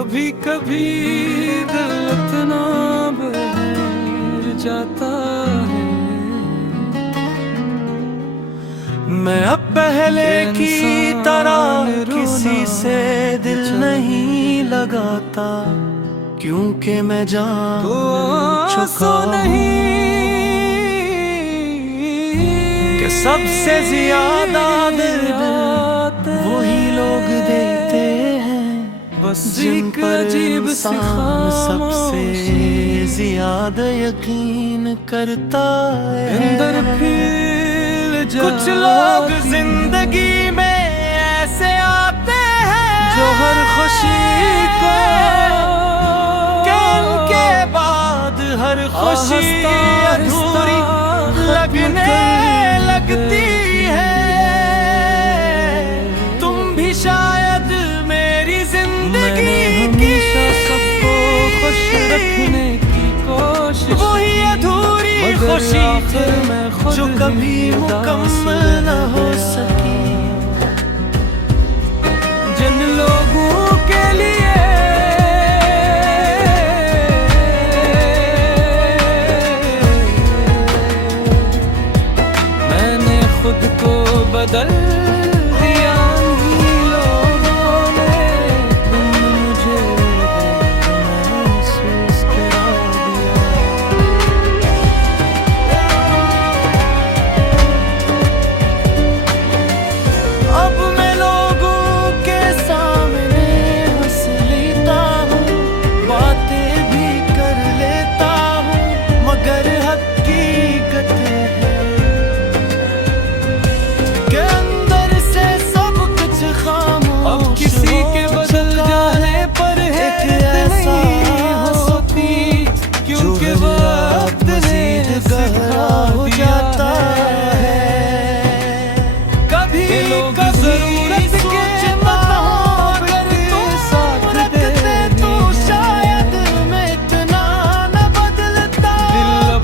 कभी कभी दिल इतना बहल जाता है। मैं अब पहले की तरह किसी से दिल नहीं लगाता, क्योंकि मैं जान चुका नहीं कि सबसे ज्यादा दर्द वही लोग देते हैं, बस जिन पर इंसान सबसे ज्यादा यकीन करता है। कुछ लोग जिंदगी में ऐसे आते हैं जो हर खुशी को के बाद हर खुशी अधूरी लगने लगती है। तुम भी शायद मेरी जिंदगी की सबको खुश रखने की कोशिश, वही अधूरी खुशी जो कभी मुकम्मल न हो सकी। जिन लोगों के लिए मैंने खुद को बदल दिया, लोगों ने तुम मुझे महसूस करा दिया। अब मैं लोगों के सामने हंस लेता हूँ, बातें भी कर लेता हूँ, मगर हकीकत है कि अंदर से सब कुछ खामोश। अब किसी के बदल जाने पर है ऐसा होती, क्योंकि वक्त ने गहरा हो जाता है। कभी लोग जरूरत के बताओ अगर तुम साथ देते तो शायद मैं इतना न बदलता,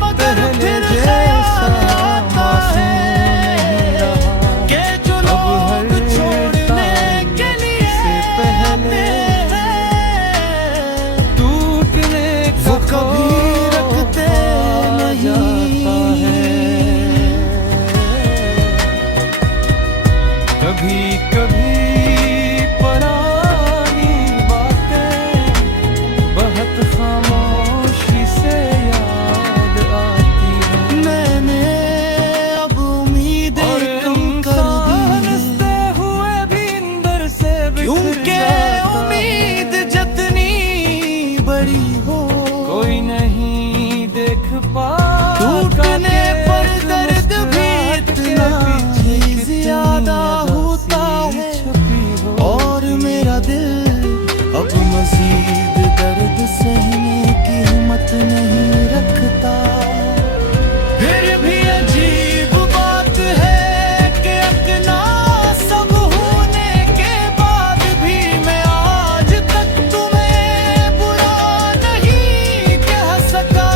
मगर फिर ख्याल आता है कि जो लोग छोड़ने के लिए आते हैं, टूटने को कभी रखते नहीं है। कभी कभी पुरानी बातें बहुत खामोशी से याद आती हैं। मैंने अब उम्मीदें कम कर दी हंसते हुए भी अंदर से क्योंकि उम्मीद जितनी बड़ी हो कोई नहीं देख पाता, टूटने पर दर्द भी इतना ही ज्यादा होता है। और मेरा दिल अब मजीद दर्द सहने की हिम्मत नहीं रखता। फिर भी अजीब बात है कि अपना सब होने के बाद भी मैं आज तक तुम्हें बुरा नहीं कह सका।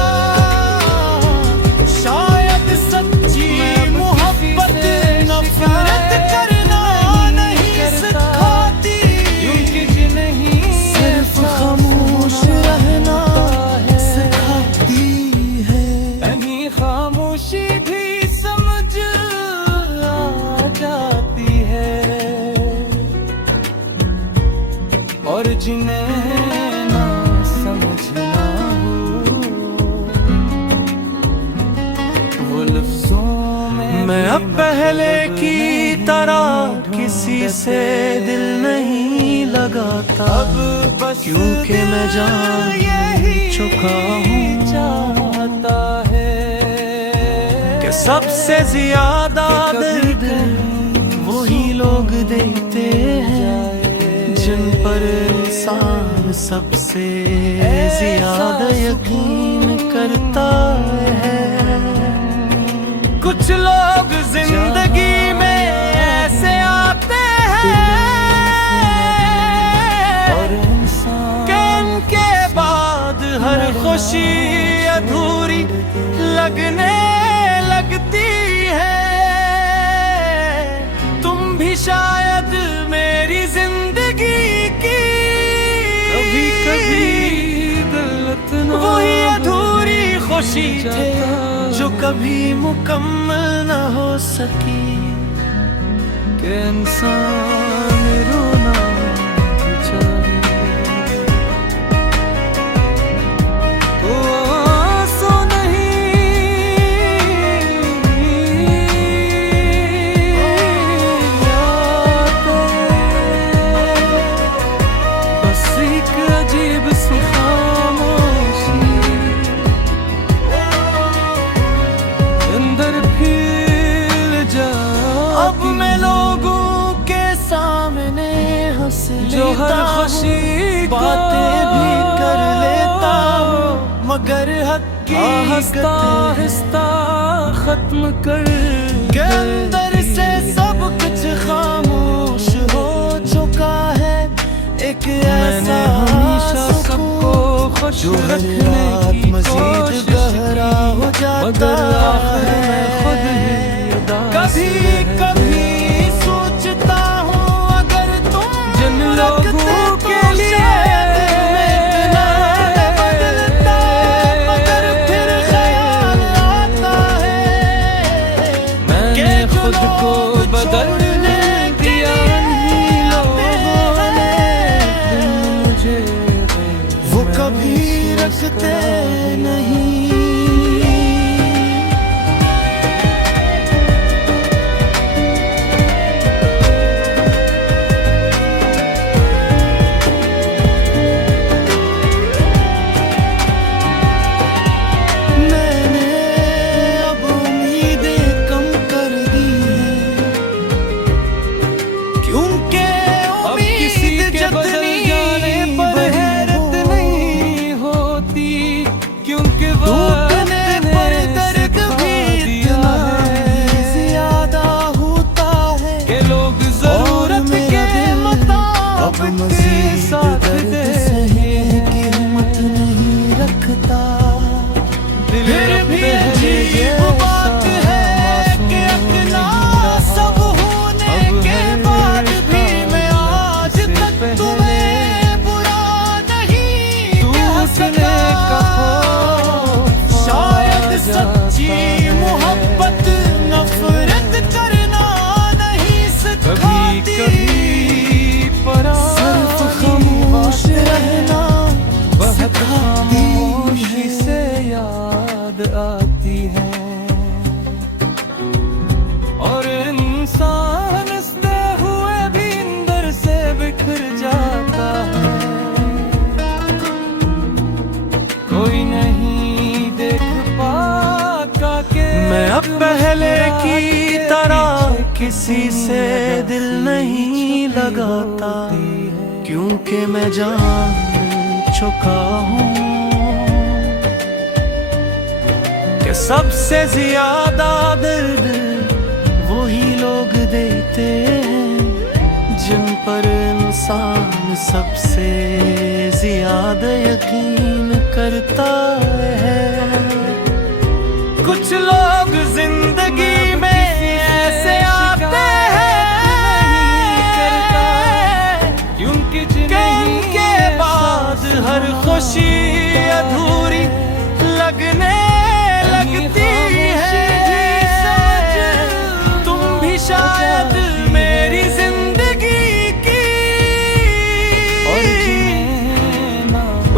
शायद सच्ची मोहब्बत नफरत करना नहीं सिखाती, सिर्फ खामोश रहना सिखाती है। यानी खामोशी भी समझ आ जाती है, और जिन्हें ना समझना हो वो लफ्जों में। मैं अब पहले की तरह किसी से दिल नहीं लगाता, अब बस क्योंकि मैं जान चुका हूँ चाहता है कि सबसे ज्यादा दर्द वही लोग देते हैं, जिन पर इंसान सबसे ज्यादा यकीन करता है। कुछ लोग जिंदगी में ऐसे आते हैं कि उनके बाद हर खुशी अधूरी लगने लगती है। तुम भी शायद मेरी जिंदगी की कभी वही अधूरी खुशी थे जो कभी मुकम्मल न हो सकी। कि इंसान रोना भी चाहिए, तो आंसू नहीं आते, बस एक अजीब सी खामोशी अंदर फैल जाती। अब मैं लोगों के सामने हंस जो हर लेता हूँ, खुशी को बातें भी कर लेता हूँ, मगर आहिस्ता आहिस्ता खत्म कर के अंदर से सब कुछ खामोश हो चुका है। एक मैंने ऐसा हमेशा सबको खुश जो हर रखने रात की मजीद कोशिश गहरा हो जाता मगर आखिर में खुद है। ही उदास कभी रह कभी सोचता हूँ अगर तुम जिन लोगों के लिए बदलता, मगर फिर ख्याल आता है मैंने खुद को बदल दिया इन्हीं लोगों ने मुझे वो कभी रखते नहीं। मैंने अब उम्मीदें कम कर दी हैं, क्योंकि अब किसी के बदल जाने पर हैरत नहीं होती, क्योंकि टूटने पर दर्द भी इतना ज्यादा होता है के लोग और जरूरत मेरा के दिल अब मुताबिक मज़ीद साथ दर्द दे सहने की हिम्मत नहीं रखता। दिल फिर अब भी पहले अजीब जैसा बात है कि अपना सब होने अब के है बाद भी मैं आज से तक पहले तुम्हें बुरा नहीं कह टूटने का सका। खौफ शायद आ सच्ची जाता है। मोहब्बत नफरत करना नहीं कभी सिखाती, कभी सिर्फ पराई खामोश बातें रहना बहुत सिखाती खामोशी है। से याद आती है, और इंसान हंसते हुए भी अंदर से बिखर जाता है। कोई नहीं देख पाता कि मैं अब पहले की तरह किसी से दिल नहीं लगाता, क्योंकि मैं जान चुका हूँ कि सबसे ज्यादा दर्द वही लोग देते हैं जिन पर इंसान सबसे ज्यादा यकीन करता है। कुछ लोग जिंदगी में ऐसे आते हैं क्योंकि जिनके बाद हर खुशी अधूरी लगने लगती है। तुम भी शायद मेरी जिंदगी की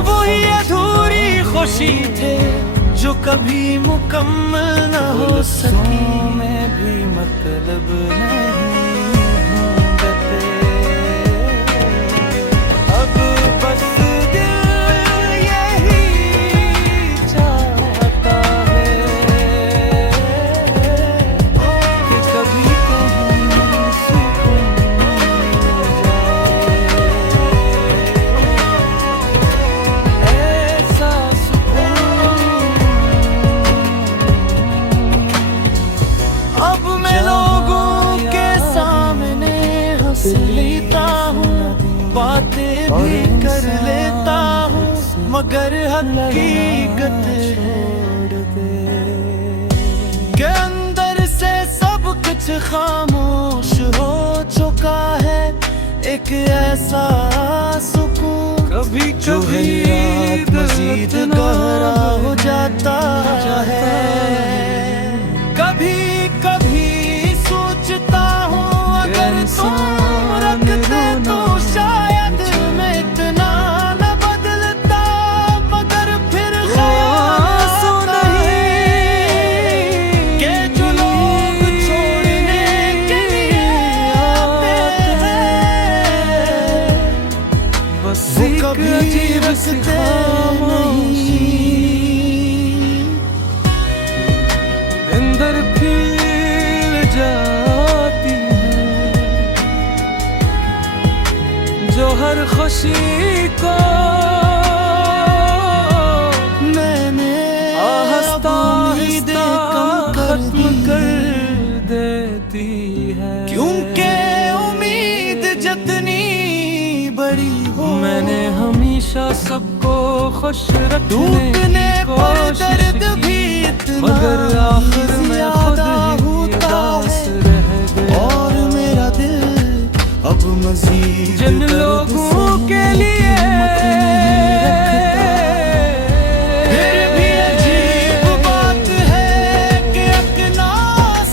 वही अधूरी खुशी थे जो कभी मुकम्मल न हो सकी। में भी मतलब नहीं ढूंढते, अब बस दिल यही चाहता है कि कभी कहीं सुकून जाए, ऐसा अब मैं लोगों के सामने हंस लेता हूँ, बातें भी कर लेता हूँ, मगर हकीकत छोड़ दे के अंदर से सब कुछ खामोश हो चुका है। एक ऐसा सुकून कभी जो है रात कभी मजीद दिल गहरा हो जाता है। कभी कभी सोचता हूँ अगर तुम रखते तो शायद मैं इतना न बदलता, मगर फिर ख्याल नहीं कि जो लोग छोड़ने के लिए आते हैं बस वो एक कभी अजीब सी रखते खामोशी अंदर फील जाती है, जो हर खुशी को मैंने आहिस्ता उम्मीदें आहिस्ता कम कर खत्म दी कर देती है। क्योंकि उम्मीद जितनी बड़ी हो मैंने हमेशा सबको खुश रखने टूटने की पर कोशिश दर्द की, भी इतना मगर आखिर में खुद ज्यादा ही होता उदास है। रह गया। और मेरा दिल अब मजीद जिन दर्द लोगों सहने के की लिए हिम्मत नहीं रखता। फिर भी अजीब बात है कि अपना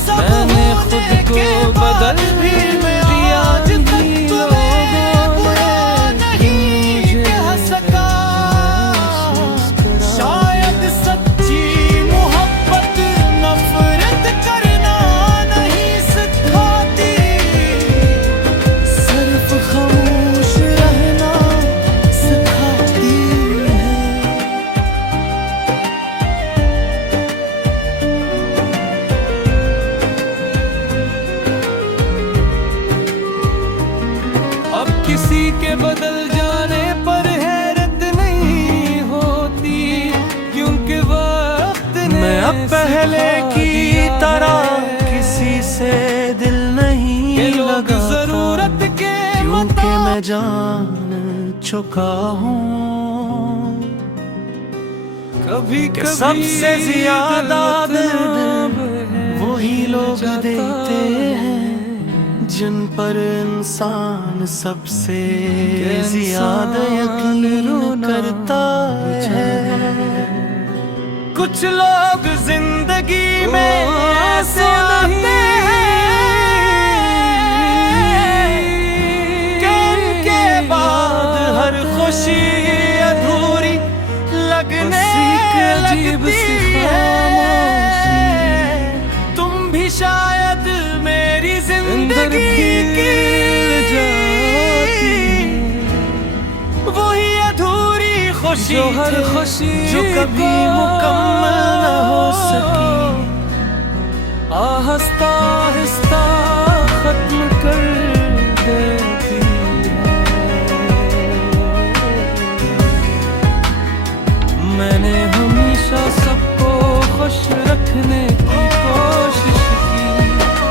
सब मैंने होने खुद को के बाद बदल भी मैं दिया आज तक नहीं तुम्हें लोगों बुरा ने नहीं मुझे कह सका। महसूस करा। शायद सच्ची मोहब्बत नफरत करना नहीं सिखाती, सिर्फ खामोश रहना सिखाती है। अब किसी के बदल जाने पर हैरत नहीं होती, क्योंकि वक्त ने मैं अब पहले सिखा की दिया तरह है किसी से दिल कि नहीं लोग लगाता, जरूरत के क्योंकि मैं जान चुका हूँ कभी कि कभी सबसे ज्यादा दर्द है वही लोग जाता देते हैं जिन पर इंसान सबसे इंसान ज्यादा यकीन रोना करता है। कुछ लोग जिंदगी में ऐसे आते हैं कि उनके बाद हर खुशी अधूरी लगने अजीब सी लगती है। तुम भी शायद मेरी जिंदगी की वही अधूरी खुशी जो हर थे, खुशी जो कभी मुकम्मल न हो सकी, आहिस्ता आहिस्ता खत्म कर देती है। मैंने हमेशा सबको खुश रखने की कोशिश की,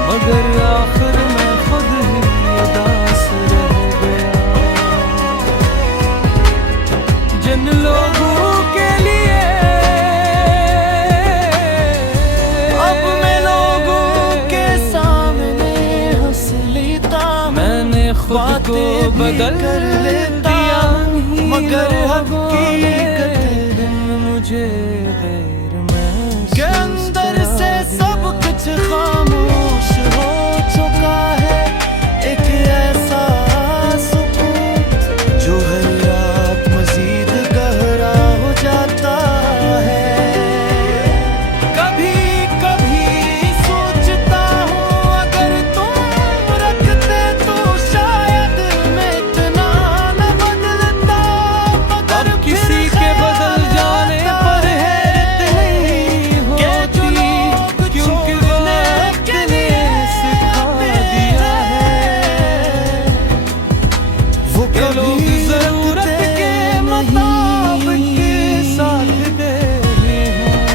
मगर आखिर में खुद ही उदास रह गया। जिन लोगों के लिए अब मैं लोगों के सामने हंस लेता हूँ, मैंने खुद को बातें भी बदल कर लेता दिया हूँ, मगर हकीकत है मुझे गैर के अंदर से सब कुछ खामोश हो चुका है। एक ऐसा सुकून जो हर रात मजीद गहरा हो जाता है। कभी कभी सोचता हूँ अगर तुम रखते तो शायद मैं इतना न बदलता, मगर अब किसी के बदल जाने पर हैरत नहीं होती, क्योंकि वक्त ने सिखा दिया है वो कि लोग जरूरत के मुताबिक साथ दे रहे हैं।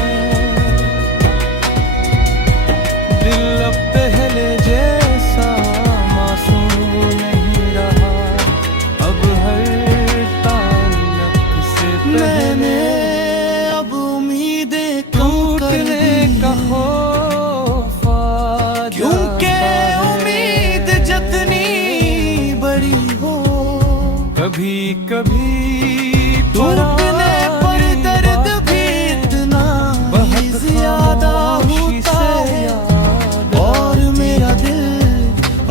दिल अब पहले जैसा मासूम नहीं रहा, अब हर ताल्लुक से मैंने पहले अब उम्मीदें कम कर टूटने दी, का खौफ आ क्योंकि जाता है। उम्मीद जितनी बड़ी हो कभी कभी टूटने पर दर्द भी इतना ही ज्यादा होता है, और मेरा दिल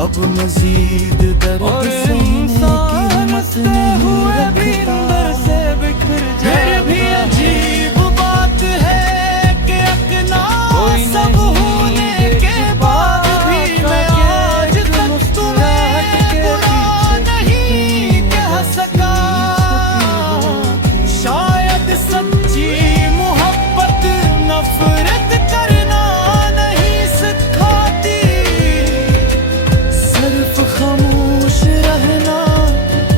अब मजीद दर्द सहने की हिम्मत नहीं रखता। फिर भी अजीब बात है कि अपना सब होने के बाद भी मैं आज तक तुम्हें बुरा नहीं कह सका। शायद सच्ची मोहब्बत नफरत करना नहीं सिखाती, सिर्फ खामोश रहना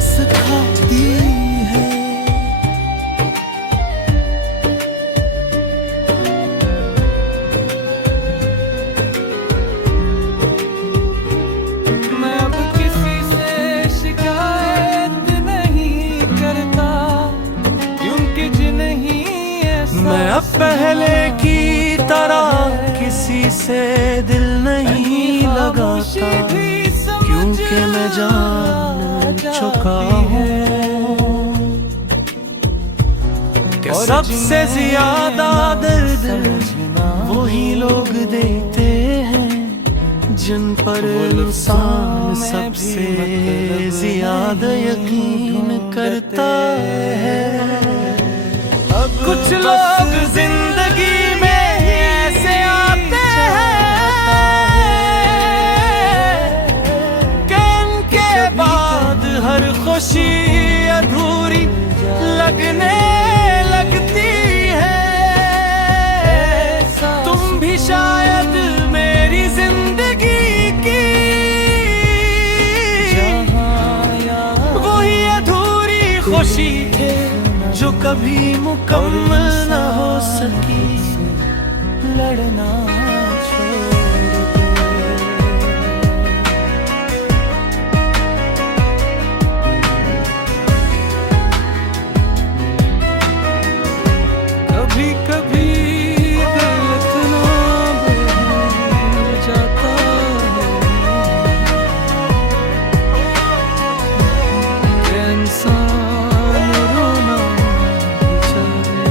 सिखाती है। मैं अब किसी से शिकायत नहीं करता, क्योंकि जिन्हें ऐसा मैं अब पहले की तरह किसी से दिल नहीं लगाता, क्योंकि मैं जान चुका हूँ कि सबसे ज्यादा दर्द वही लोग देते हैं जिन पर इंसान सबसे ज्यादा यकीन करता है। कुछ लोग जिंदगी में ऐसे आते हैं कि उनके बाद हर खुशी अधूरी लगने लगती है। तुम भी शायद मेरी जिंदगी की वही अधूरी खुशी थे जो कभी मुकम्मल न हो सकी। लड़ना छोड़ दे। कभी कभी दिल इतना बदल जाता है कि इंसान रोना ही चाहे।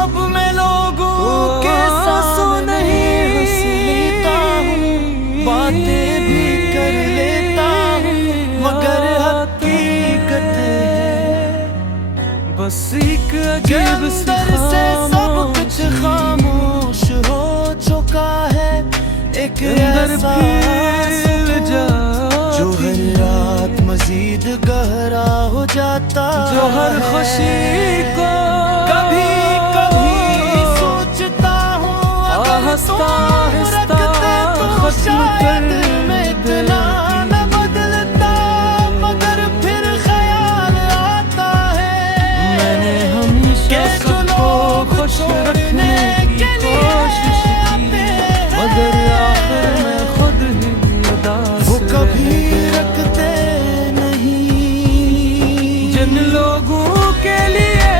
अब मैं लोगों के सांसों नहीं हंस लेता हूँ, बातें भी कर लेता हूँ, मगर हकीकत है बस एक अजीब अंदर से सब कुछ खामोश हो चुका है। एक ऐसा जो हर रात मजीद गहरा हो जाता, जो हर खुशी को कभी कभी सोचता हूँ अगर तुम रखते तो शायद मैं इतना न बदलता, मगर फिर ख्याल आता है मैंने हमेशा सबको खुश रखने की कोशिश की, मगर आखिर में खुद ही उदास वो कभी रह गया। रखते नहीं। जिन लोगों के लिए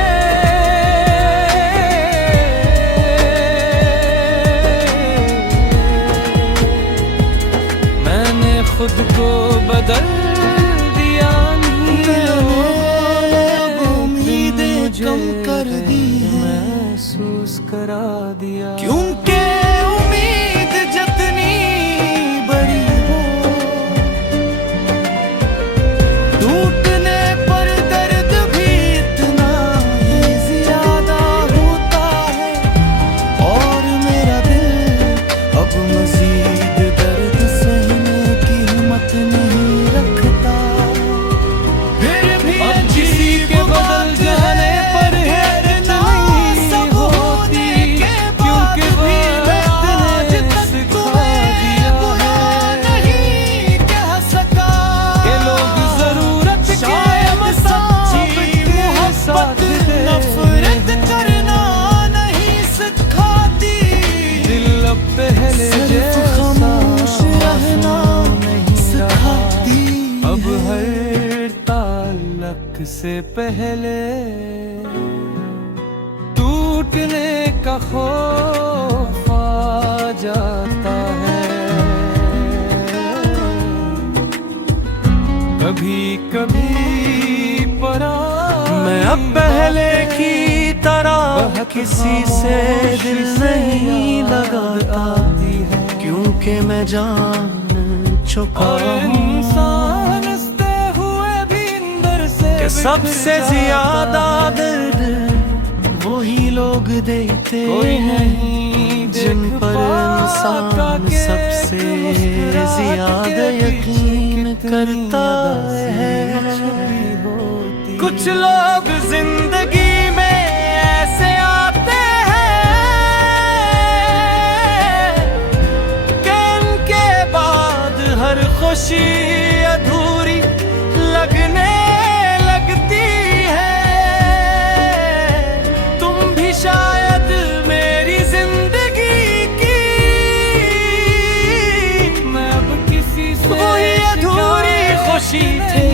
मैंने खुद को बदल दिया, अब उम्मीदें कम कर दी हैं, महसूस करा दिया। क्योंकि उम्मीद जितनी बड़ी हो, टूटने पर दर्द भी इतना ही ज्यादा होता है, और मेरा दिल अब मजीद दर्द सहने की हिम्मत नहीं रखता। फिर भी अब किसी के बदल जाने पर हैरत नहीं होती, क्योंकि वो आपने सिखा दिया है कह सका कि लोग जरूरत के सच्ची मोहब्बत नफरत करना नहीं सिखाती, दिल अब पहले सिर्फ खामोश रहना नहीं सिखाती अब है। हर ताल्लुक से पहले टूटने का खौफ आ जाता है। कभी कभी मैं अब पहले की तरह किसी से दिल नहीं लगाता, क्योंकि मैं जान चुका हूँ कि सबसे ज्यादा दर्द वही लोग देते हैं जिन पर इंसान सबसे ज्यादा यकीन करता है। कुछ लोग जिंदगी में ऐसे आते हैं कि इनके बाद हर खुशी अधूरी लगने लगती है। तुम भी शायद मेरी जिंदगी की मैं अब किसी से वही अधूरी खुशी थी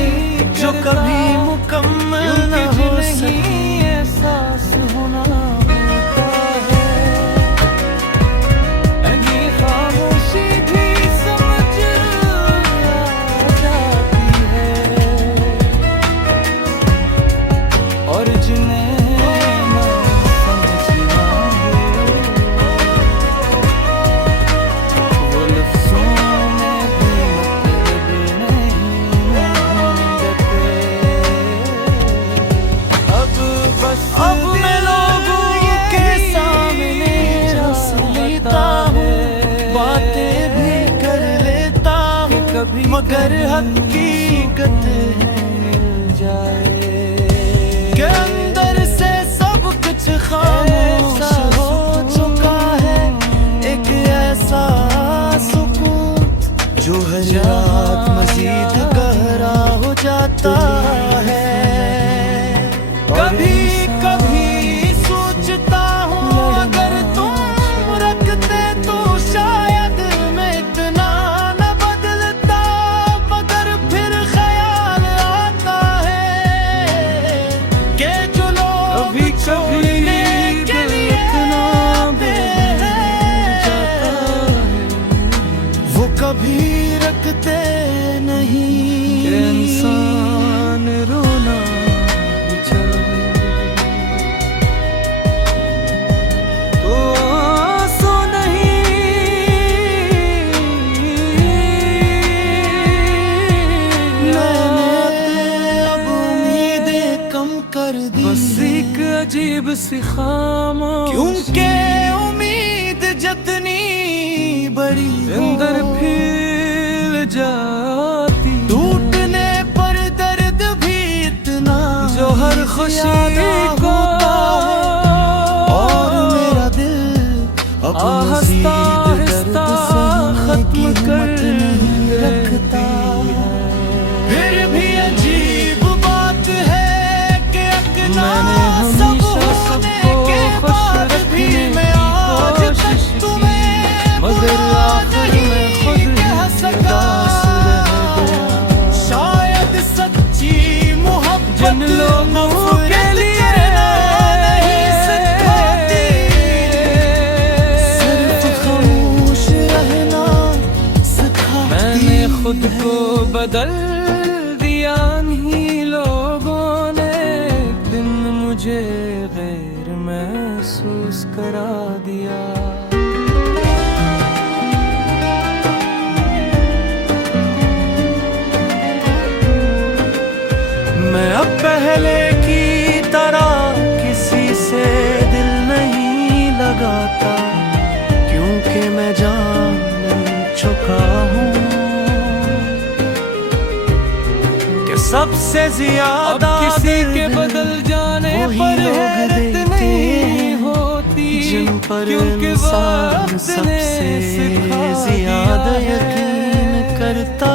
जो कभी मुकम्मल न हो सकी। एहसास होना होता है, ये खामोशी भी समझ आ जाती है, और जिन्हें ना समझना हो वो लफ्ज़ों में भी मतलब नहीं देते। अब मैं लोगों के सामने हंस लेता हूँ, बातें भी कर लेता हूँ, मगर हकीकत मिल जाए के अंदर से सब कुछ खामोश हो चुका है। एक ऐसा सुकून जो हर रात मजीद गहरा हो जाता है। कभी कभी सोचता हूँ अगर तुम रखते तो शायद मैं इतना न बदलता, मगर फिर ख्याल आता है कि जो लोग छोड़ने के लिए आते हैं वो कभी रखते नहीं। इंसान रोना तो आंसू नहीं, मैंने अब उम्मीदें कम कर दी, बस एक अजीब सी खामोशी, क्योंकि उम्मीद जितनी बड़ी अंदर फैल जाती, टूटने पर दर्द भी इतना जो हर खुशी को और मेरा दिल अब आहिस्ता मज़ीद दर्द आहिस्ता सहने की खत्म हिम्मत नहीं कर रखता। फिर भी अजीब बात है कि अकना मैंने सब हमेशा होने सबको के खुश बाद भी रखने मैं की आज कोशिश तक तुम्हें मगर बुरा आखिर में नहीं खुद कह ही सका। उदास रह गया। शायद सच्ची मोहब्बत जिन लोगों के लिए नहीं सिखाती, सिर्फ खामोश रहना सिखाती। मैंने खुद को बदल दिया नहीं लोगों ने, एक दिन मुझे गैर महसूस करा दिया। मैं अब पहले की तरह किसी से दिल नहीं लगाता, क्योंकि मैं जान चुका हूँ कि सबसे अब ज्यादा किसी के दर्द बदल जाने वही पर लोग हैरत देते नहीं होती, जिन पर क्योंकि इंसान वक्त ने सबसे सिखा ज्यादा दिया है यकीन करता